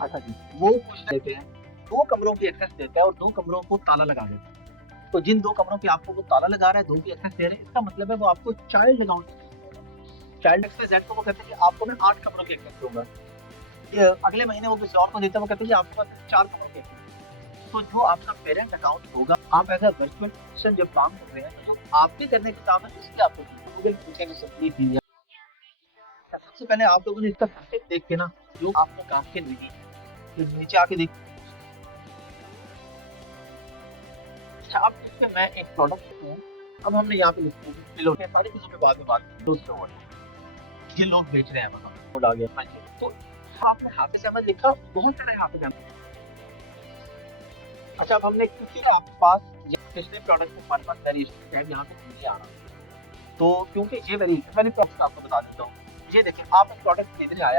अच्छा जी, वो कुछ देते हैं, 2 कमरों की एक्सेस देता है और 2 कमरों को ताला लगा देता है। तो जिन 2 कमरों पे आपको वो ताला लगा रहा है, 2 की एक्सेस दे रहे हैं, इसका मतलब है वो आपको child account child access Z को वो कहते हैं कि आपको मैं 8 कमरों की एक्सेस दूँगा। ये अगले महीने वो किसी और को देता है, वो कहते हैं कि आपके पास 4 कमरों की एक्सेस है। तो जो आपका पेरेंट अकाउंट होगा, आप एज़ अ वर्चुअल असिस्टेंट जब काम कर रहे हैं, तो जो आपके करने के काम है इसकी आपको गूगल फीचर सप्ली थी या सबसे पहले आप लोगों ने इसका पैकेज देख के ना, जो आपको काम के नहीं है, फिर नीचे आके देख। अच्छा, अब इस पे मैं एक प्रोडक्ट हूँ, अब हमने यहाँ पे लिखा है पिलो, ये सारी चीज़ों पे बाद में बात करेंगे उसके ऊपर। ये लोग बेच रहे हैं वहाँ, फूड आ गया। हाँ जी, तो आपने हाफिज़ अहमद लिखा, बहुत सारे हाफिज़ अहमद। अच्छा, अब हमने क्योंकि आपके पास ये पिछले प्रोडक्ट में 1 मंथ वेरिएशन टैग यहाँ पे नहीं आ रहा, तो क्योंकि ये वेरिएशन वाली प्रोडक्ट आपको बता देता हूँ। ये देखिए, आप एक प्रोडक्ट खरीदने आया